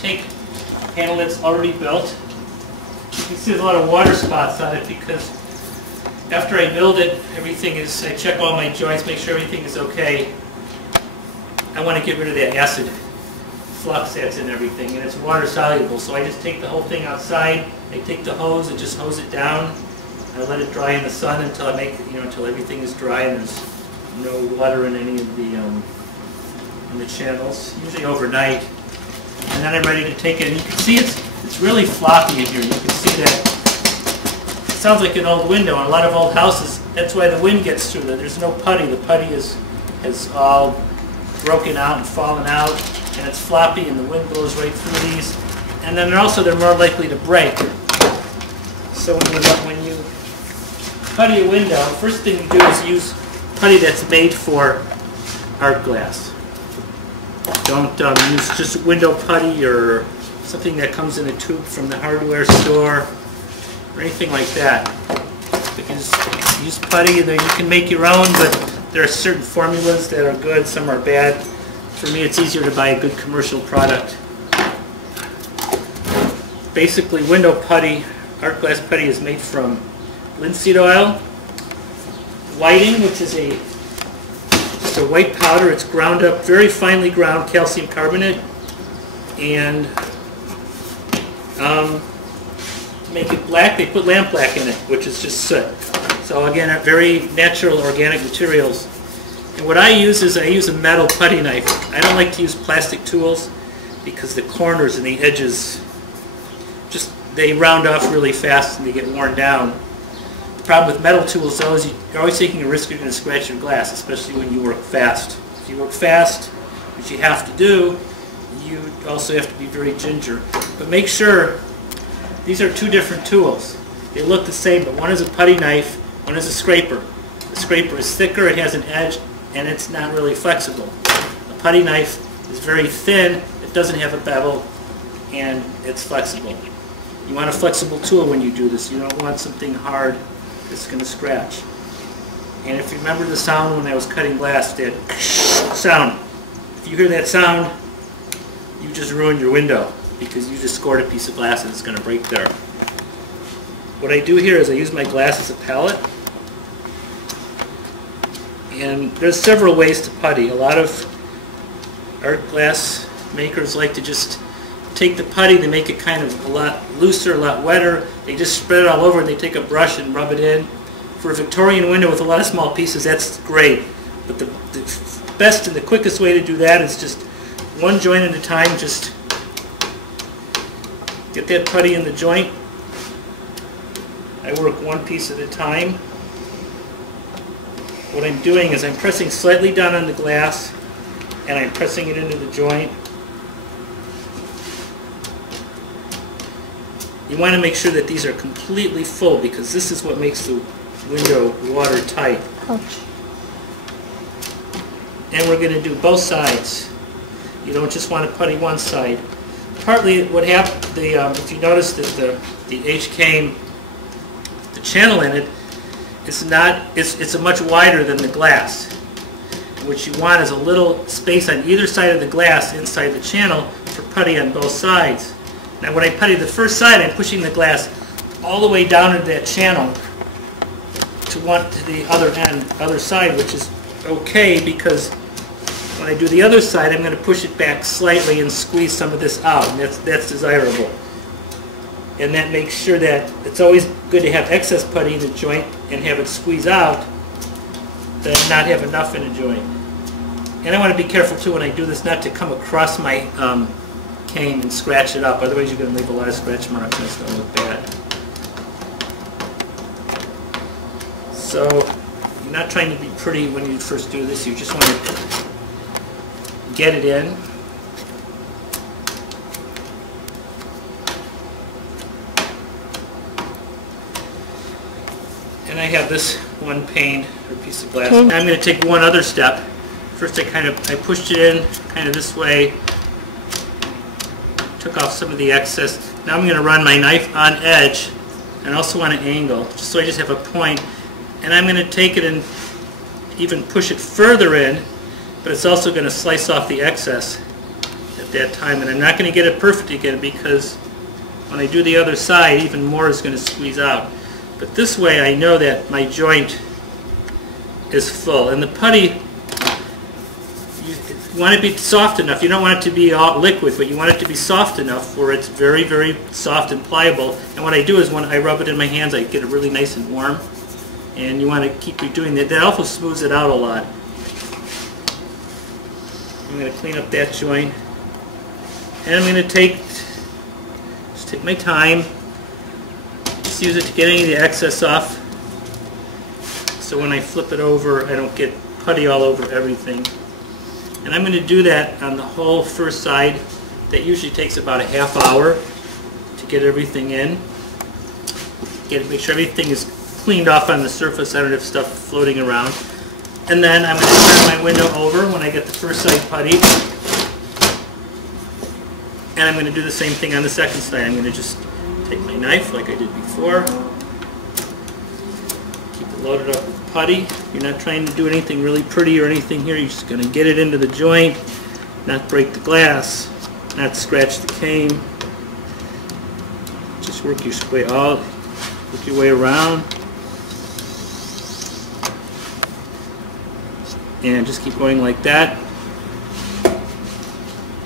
take a panel that's already built. You can see there's a lot of water spots on it because after I build it, I check all my joints, make sure everything is okay. I want to get rid of that acid flux that's in everything, and it's water soluble. So I just take the whole thing outside. I take the hose and just hose it down. I let it dry in the sun until until everything is dry and there's no water in any of the channels. Usually overnight, and then I'm ready to take it. And you can see it's really floppy in here. You can see that it sounds like an old window. In a lot of old houses, that's why the wind gets through there. There's no putty. The putty has all broken out and fallen out, and it's floppy, and the wind blows right through these. And then they're more likely to break. So when you putty a window, first thing you do is use putty that's made for art glass. Don't use just window putty or something that comes in a tube from the hardware store or anything like that. Because use putty, you can make your own, but there are certain formulas that are good, some are bad. For me, it's easier to buy a good commercial product. Basically, window putty, art glass putty, is made from linseed oil, whiting, which is just a white powder. It's ground up, very finely ground calcium carbonate, and to make it black, they put lampblack in it, which is just soot. So again, very natural, organic materials. And what I use is a metal putty knife. I don't like to use plastic tools because the corners and the edges they round off really fast and they get worn down. The problem with metal tools, though, is you're always taking a risk you're going to scratch your glass, especially when you work fast. If you work fast, which you have to do, you also have to be very ginger. But make sure these are two different tools. They look the same, but one is a putty knife, one is a scraper. The scraper is thicker, it has an edge, and it's not really flexible. A putty knife is very thin, it doesn't have a bevel, and it's flexible. You want a flexible tool when you do this. You don't want something hard that's going to scratch. And if you remember the sound when I was cutting glass, that sound. If you hear that sound, you just ruined your window because you just scored a piece of glass and it's going to break there. What I do here is I use my glass as a palette. And there's several ways to putty. A lot of art glass makers like to just take the putty, they make it kind of a lot looser, a lot wetter. They just spread it all over and they take a brush and rub it in. For a Victorian window with a lot of small pieces, that's great. But the best and the quickest way to do that is just one joint at a time. Just get that putty in the joint. I work one piece at a time. What I'm doing is I'm pressing slightly down on the glass and I'm pressing it into the joint. You want to make sure that these are completely full because this is what makes the window watertight. Ouch. And we're going to do both sides. You don't just want to putty one side. Partly what happened, if you notice that the H-Came, the channel in it, it's a much wider than the glass. What you want is a little space on either side of the glass inside the channel for putty on both sides. Now when I putty the first side, I'm pushing the glass all the way down into that channel to the other side, which is okay because when I do the other side, I'm going to push it back slightly and squeeze some of this out, and that's desirable. And that makes sure that it's always good to have excess putty in the joint and have it squeeze out than not have enough in a joint. And I want to be careful too when I do this not to come across my cane and scratch it up, otherwise you're going to leave a lot of scratch marks and it's going to look bad. So you're not trying to be pretty when you first do this, you just want to get it in. And I have this one pane or piece of glass. I'm going to take one other step. First I pushed it in kind of this way, took off some of the excess. Now I'm going to run my knife on edge and also on an angle, just so I just have a point. And I'm going to take it and even push it further in, but it's also going to slice off the excess at that time. And I'm not going to get it perfect again because when I do the other side, even more is going to squeeze out. But this way I know that my joint is full. And the putty, you want it to be soft enough. You don't want it to be all liquid, but you want it to be soft enough where it's very, very soft and pliable. And what I do is when I rub it in my hands, I get it really nice and warm. And you want to keep redoing that. That also smooths it out a lot. I'm going to clean up that joint. And I'm going to just take my time. Just use it to get any of the excess off. So when I flip it over, I don't get putty all over everything. And I'm going to do that on the whole first side. That usually takes about a half hour to get everything in. Make sure everything is cleaned off on the surface. I don't have stuff floating around. And then I'm going to turn my window over when I get the first side putty. And I'm going to do the same thing on the second side. I'm going to just take my knife like I did before. Keep it loaded up with putty. You're not trying to do anything really pretty or anything here. You're just going to get it into the joint, not break the glass, not scratch the cane. Just work your way around. And just keep going like that.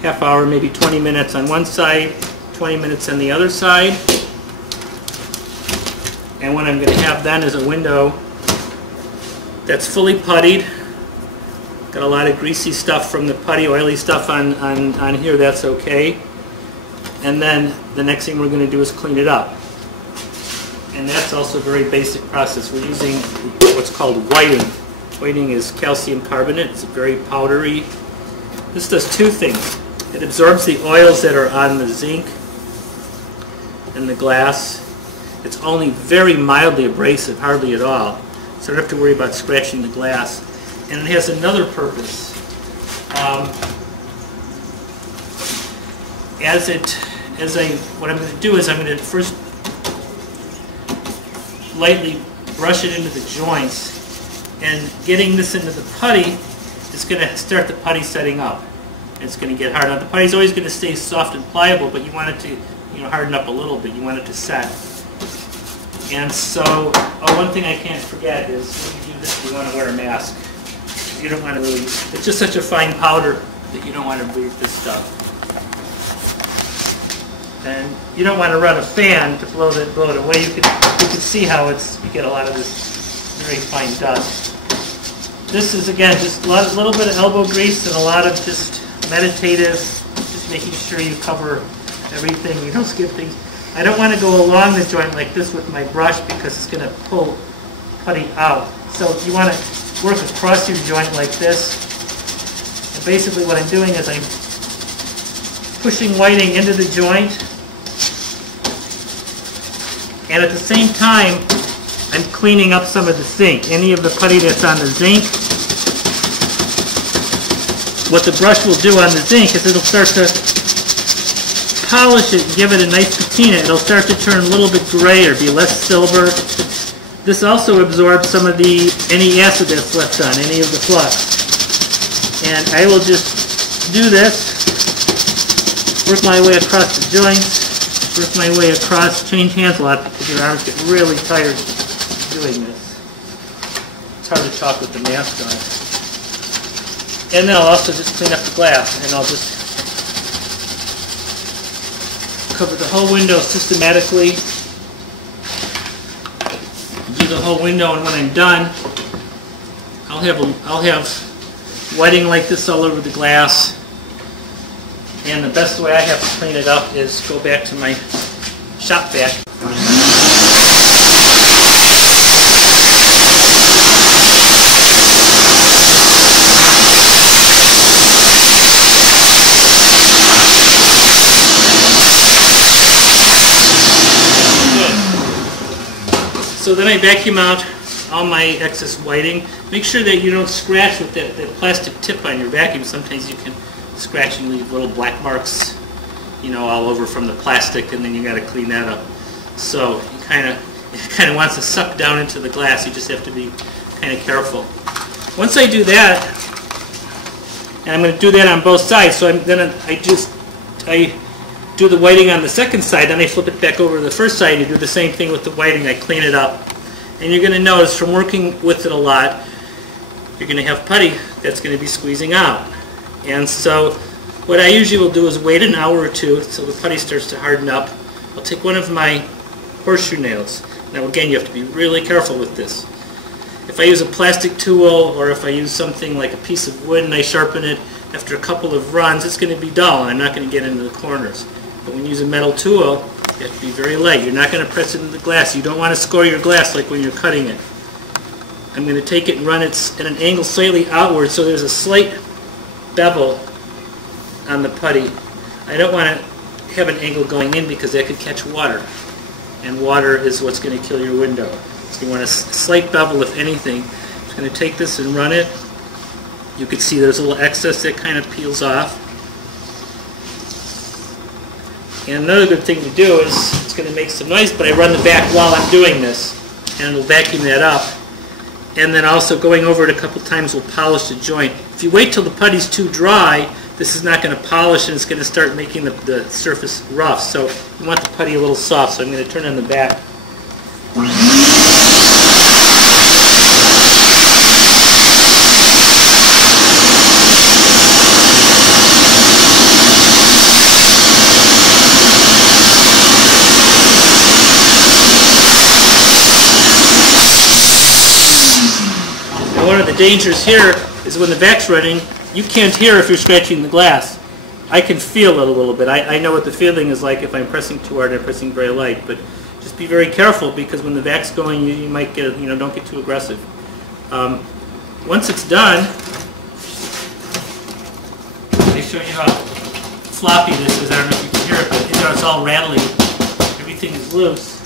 Half hour, maybe 20 minutes on one side, 20 minutes on the other side. And what I'm going to have then is a window that's fully puttied. Got a lot of greasy stuff from the putty, oily stuff on here, that's okay. And then the next thing we're going to do is clean it up. And that's also a very basic process. We're using what's called whiting. Whiting is calcium carbonate. It's very powdery. This does two things. It absorbs the oils that are on the zinc and the glass. It's only very mildly abrasive, hardly at all. So I don't have to worry about scratching the glass. And it has another purpose. What I'm going to do is I'm going to first lightly brush it into the joints. And getting this into the putty is going to start the putty setting up. It's going to get hard. Now, the putty is always going to stay soft and pliable, but you want it to harden up a little bit. You want it to set. And so, one thing I can't forget is when you do this, you want to wear a mask. You don't want to really, it's just such a fine powder that you don't want to breathe this stuff. And you don't want to run a fan to blow it away. You can see how you get a lot of this very fine dust. This is, again, just a little bit of elbow grease and a lot of just meditative, just making sure you cover everything, you don't skip things. I don't want to go along the joint like this with my brush because it's going to pull putty out. So you want to work across your joint like this. And basically what I'm doing is I'm pushing whiting into the joint, and at the same time I'm cleaning up some of the zinc. Any of the putty that's on the zinc, what the brush will do on the zinc is it'll start to polish it and give it a nice patina. It'll start to turn a little bit gray or be less silver. This also absorbs some of any acid that's left on, any of the flux. And I will just do this, work my way across the joints, work my way across, change hands a lot because your arms get really tired doing this. It's hard to talk with the mask on. And then I'll also just clean up the glass, and I'll just cover the whole window systematically. Do the whole window, and when I'm done, I'll have whiting like this all over the glass. And the best way I have to clean it up is go back to my shop vac. So then I vacuum out all my excess whiting. Make sure that you don't scratch with that plastic tip on your vacuum. Sometimes you can scratch and leave little black marks, all over from the plastic, and then you got to clean that up. So it kind of wants to suck down into the glass. You just have to be kind of careful. Once I do that, and I'm going to do that on both sides, so I just I do the whiting on the second side, then I flip it back over to the first side to do the same thing with the whiting. I clean it up. And you're going to notice from working with it a lot, you're going to have putty that's going to be squeezing out. And so what I usually will do is wait an hour or two so the putty starts to harden up. I'll take one of my horseshoe nails. Now again, you have to be really careful with this. If I use a plastic tool or if I use something like a piece of wood and I sharpen it, after a couple of runs it's going to be dull and I'm not going to get into the corners. But when you use a metal tool, you have to be very light. You're not going to press it into the glass. You don't want to score your glass like when you're cutting it. I'm going to take it and run it at an angle slightly outward so there's a slight bevel on the putty. I don't want to have an angle going in because that could catch water. And water is what's going to kill your window. So you want a slight bevel if anything. I'm just going to take this and run it. You can see there's a little excess that kind of peels off. And another good thing to do is, it's going to make some noise, but I run the back while I'm doing this, and it'll vacuum that up. And then also going over it a couple times will polish the joint. If you wait till the putty's too dry, this is not going to polish and it's going to start making the surface rough. So you want the putty a little soft, so I'm going to turn on the back. One of the dangers here is when the vac's running, you can't hear if you're scratching the glass. I can feel it a little bit. I know what the feeling is like if I'm pressing too hard and I'm pressing very light, but just be very careful because when the vac's going, you might get, don't get too aggressive. Once it's done, I show you how floppy this is. I don't know if you can hear it, but it's all rattling. Everything is loose.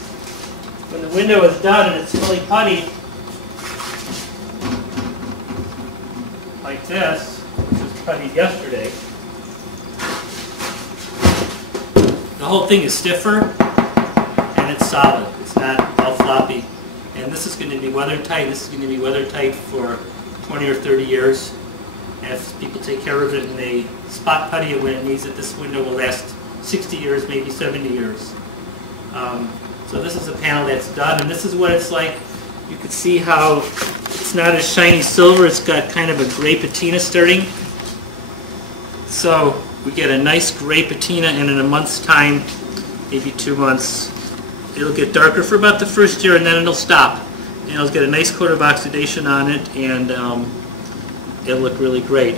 When the window is done and it's fully putty, like this, which was puttied yesterday. The whole thing is stiffer and it's solid. It's not all floppy. And this is going to be weather tight. This is going to be weather tight for 20 or 30 years. And if people take care of it and they spot putty it when it needs it, this window will last 60 years, maybe 70 years. So this is a panel that's done, and this is what it's like. You can see how it's not as shiny silver. It's got kind of a gray patina starting. So we get a nice gray patina, and in a month's time, maybe 2 months, it'll get darker for about the first year, and then it'll stop. And it'll get a nice coat of oxidation on it, and it'll look really great.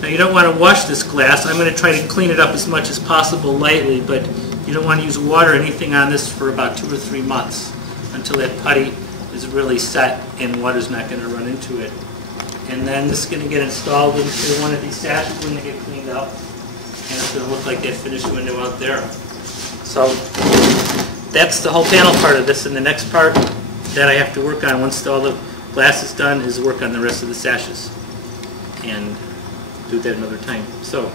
Now you don't want to wash this glass. I'm going to try to clean it up as much as possible lightly, but you don't want to use water or anything on this for about 2 or 3 months until that putty is really set and water's not going to run into it. And then this is going to get installed into one of these sashes when they get cleaned up, and it's going to look like that finished window out there. So that's the whole panel part of this, and the next part that I have to work on once all the glass is done is work on the rest of the sashes and do that another time. So